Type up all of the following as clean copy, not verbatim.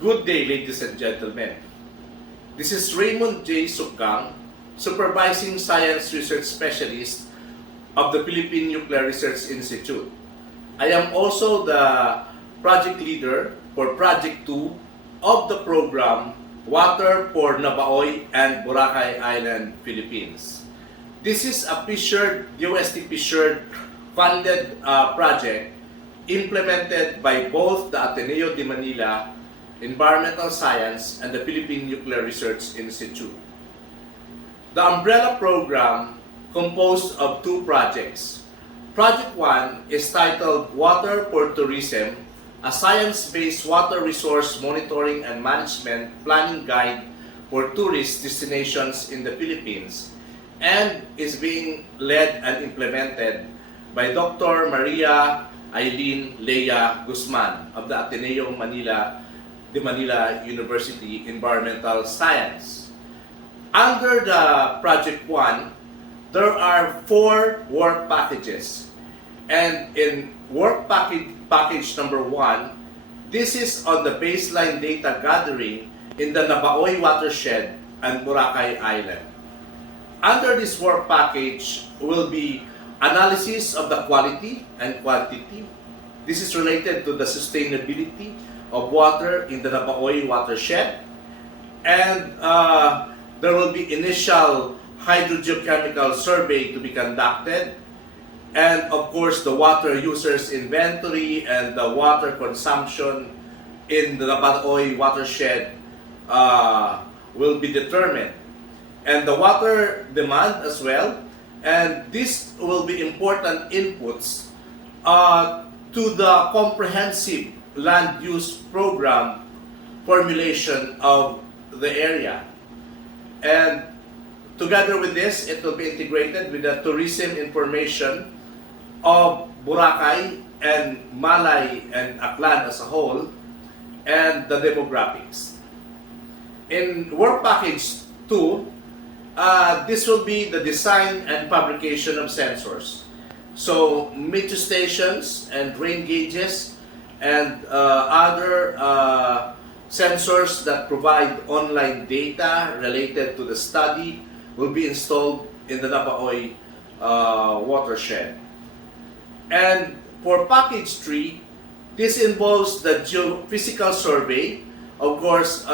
Good day, ladies and gentlemen. This is Raymond J. Sukang, Supervising Science Research Specialist of the Philippine Nuclear Research Institute. I am also the project leader for Project 2 of the program Water for Nabaoy and Boracay Island, Philippines. This is a DOSTPH funded project implemented by both the Ateneo de Manila Environmental Science and the Philippine Nuclear Research Institute. The umbrella program composed of two projects. Project 1 is titled Water for Tourism, a science-based water resource monitoring and management planning guide for tourist destinations in the Philippines, and is being led and implemented by Dr. Maria Eileen Leia Guzman of the Ateneo de Manila University Environmental Science. Under the Project 1, there are 4 work packages. And in work package number 1, this is on the baseline data gathering in the Nabaoy Watershed and Boracay Island. Under this work package will be analysis of the quality and quantity. This is related to the sustainability of water in the Nabaoy Watershed. And there will be initial hydrogeochemical survey to be conducted. And of course, the water users inventory and the water consumption in the Nabaoy Watershed will be determined. And the water demand as well. And this will be important inputs to the comprehensive land use program formulation of the area. And together with this, it will be integrated with the tourism information of Boracay and Malay and Aklan as a whole, and the demographics. In work package 2, this will be the design and fabrication of sensors. So meter stations and rain gauges and other sensors that provide online data related to the study will be installed in the Nabaoy watershed. And for package 3, this involves the geophysical survey. Of course,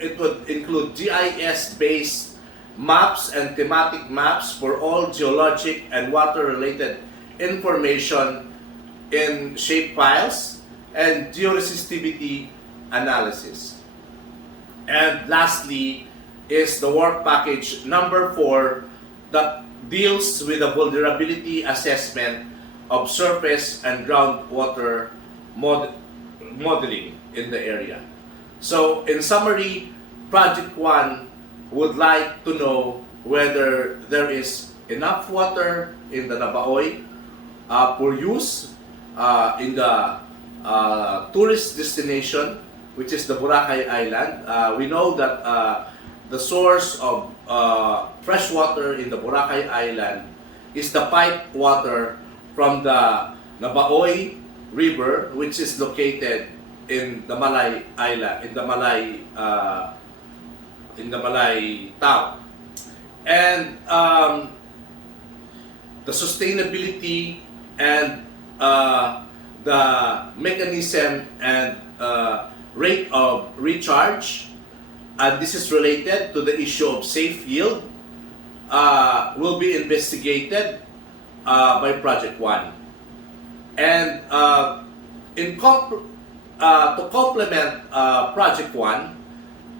it would include GIS-based maps and thematic maps for all geologic and water-related information in shapefiles and georesistivity analysis. And lastly is the work package number 4 that deals with the vulnerability assessment of surface and groundwater modeling in the area. So in summary, Project 1 would like to know whether there is enough water in the Nabaoy for use in the tourist destination, which is the Boracay Island. We know that the source of fresh water in the Boracay Island is the pipe water from the Nabaoy River, which is located in the Malay Island, in the Malay town. And the sustainability and the mechanism and rate of recharge, and this is related to the issue of safe yield, will be investigated by Project 1. And to complement Project 1,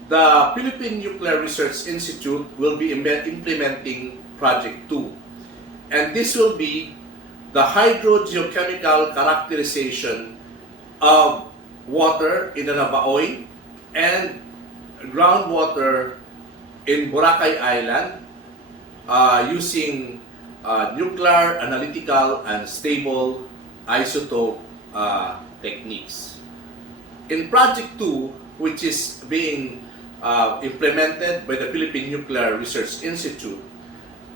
the Philippine Nuclear Research Institute will be implementing Project 2. And this will be the hydrogeochemical characterization of water in the Nabaoy and groundwater in Boracay Island using nuclear, analytical, and stable isotope techniques. In Project 2, which is being implemented by the Philippine Nuclear Research Institute,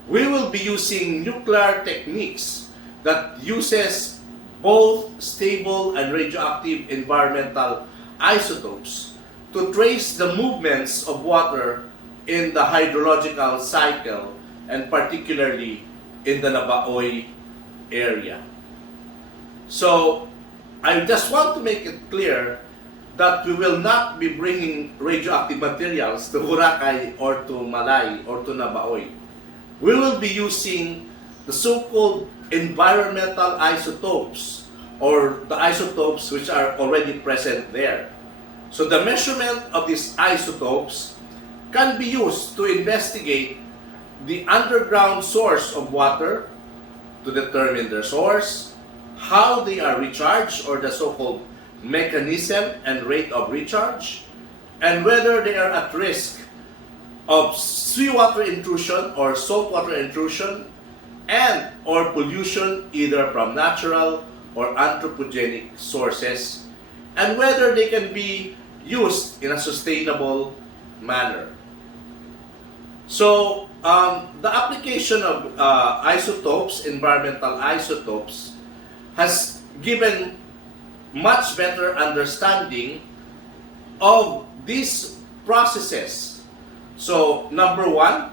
we will be using nuclear techniques that uses both stable and radioactive environmental isotopes to trace the movements of water in the hydrological cycle, and particularly in the Nabaoy area. So I just want to make it clear that we will not be bringing radioactive materials to Boracay or to Malay or to Nabaoy. We will be using the so-called environmental isotopes, or the isotopes which are already present there. So the measurement of these isotopes can be used to investigate the underground source of water, to determine their source, how they are recharged, or the so-called mechanism and rate of recharge, and whether they are at risk of seawater intrusion or saltwater intrusion, and or pollution either from natural or anthropogenic sources, and whether they can be used in a sustainable manner. So, the application of isotopes, environmental isotopes, has given much better understanding of these processes. So, number one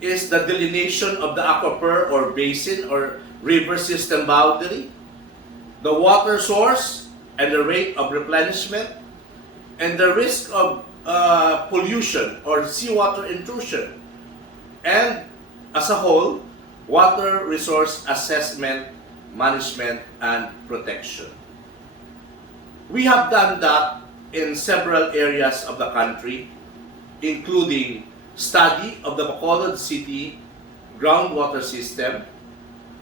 is the delineation of the aquifer or basin or river system boundary, the water source and the rate of replenishment, and the risk of pollution or seawater intrusion, and as a whole, water resource assessment, management, and protection. We have done that in several areas of the country, including study of the Bacolod City groundwater system,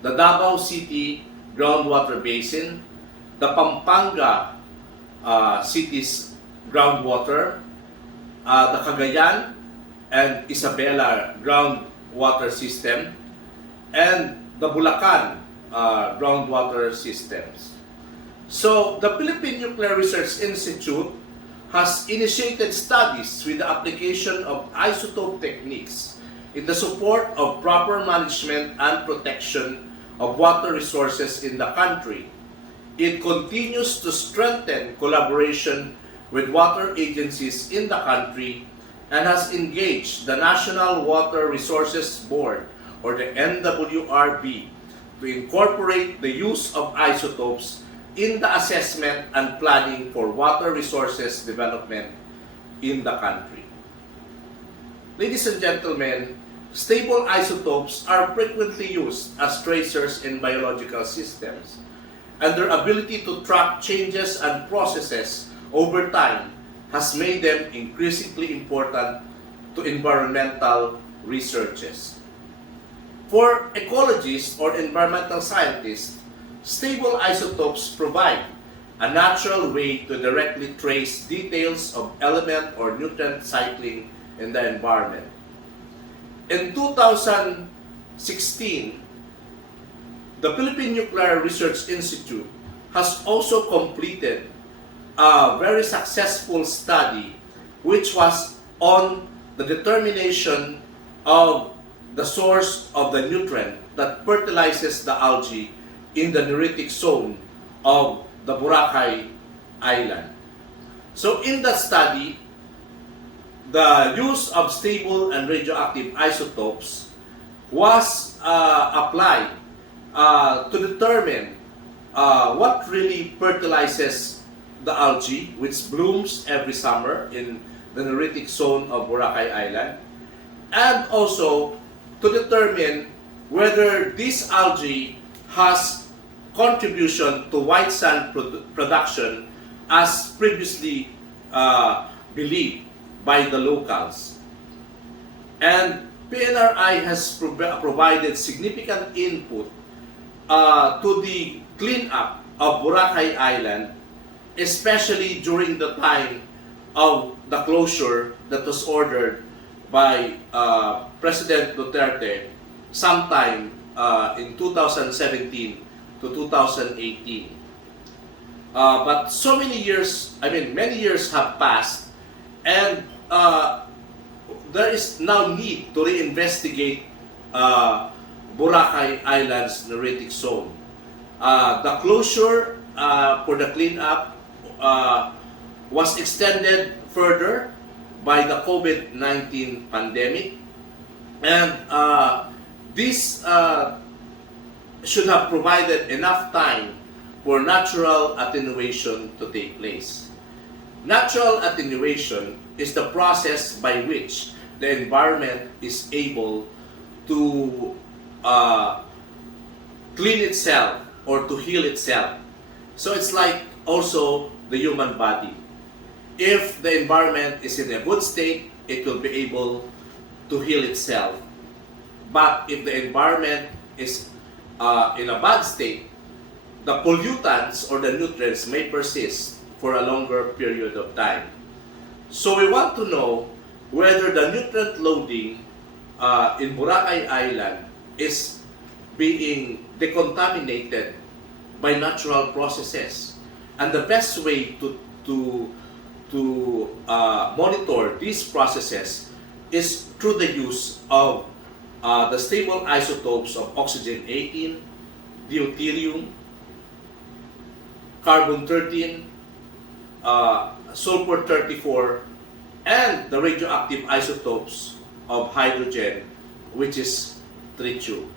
the Davao City groundwater basin, the Pampanga city's groundwater, the Cagayan and Isabela groundwater system, and the Bulacan groundwater systems. So, the Philippine Nuclear Research Institute has initiated studies with the application of isotope techniques in the support of proper management and protection of water resources in the country. It continues to strengthen collaboration with water agencies in the country and has engaged the National Water Resources Board, or the NWRB, to incorporate the use of isotopes in the assessment and planning for water resources development in the country. Ladies and gentlemen, stable isotopes are frequently used as tracers in biological systems, and their ability to track changes and processes over time has made them increasingly important to environmental researches. For ecologists or environmental scientists, stable isotopes provide a natural way to directly trace details of element or nutrient cycling in the environment. In 2016, the Philippine Nuclear Research Institute has also completed a very successful study which was on the determination of the source of the nutrient that fertilizes the algae in the neritic zone of the Boracay Island. So in that study, the use of stable and radioactive isotopes was applied to determine what really fertilizes the algae, which blooms every summer in the neritic zone of Boracay Island, and also to determine whether this algae has contribution to white sand production as previously believed by the locals. And PNRI has provided significant input to the cleanup of Boracay Island, especially during the time of the closure that was ordered by President Duterte sometime in 2017 to 2018. But so many years, many years have passed, and there is now need to reinvestigate Boracay Island's neritic zone. The closure for the cleanup was extended further by the COVID-19 pandemic, and this should have provided enough time for natural attenuation to take place. Natural attenuation is the process by which the environment is able to clean itself or to heal itself. So it's like also the human body. If the environment is in a good state, it will be able to heal itself. But if the environment is in a bad state, the pollutants or the nutrients may persist for a longer period of time. So we want to know whether the nutrient loading in Boracay Island is being decontaminated by natural processes. And the best way to monitor these processes is through the use of the stable isotopes of oxygen-18, deuterium, carbon-13, sulfur-34, and the radioactive isotopes of hydrogen, which is tritium.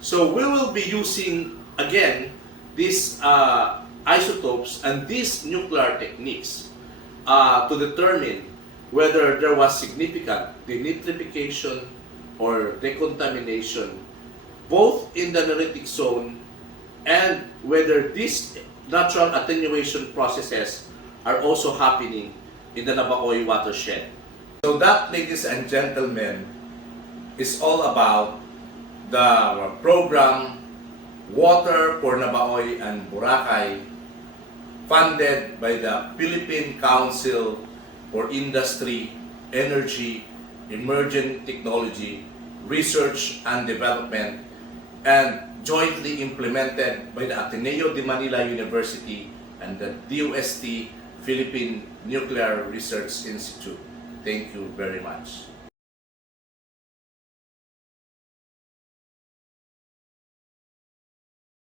So we will be using, again, these isotopes and these nuclear techniques to determine whether there was significant denitrification or decontamination both in the neritic zone and whether these natural attenuation processes are also happening in the Nabaoy watershed. So that, ladies and gentlemen, is all about the program Water for Nabaoy and Boracay, funded by the Philippine Council for Industry, Energy, Emerging Technology, Research and Development, and jointly implemented by the Ateneo de Manila University and the DOST Philippine Nuclear Research Institute. Thank you very much.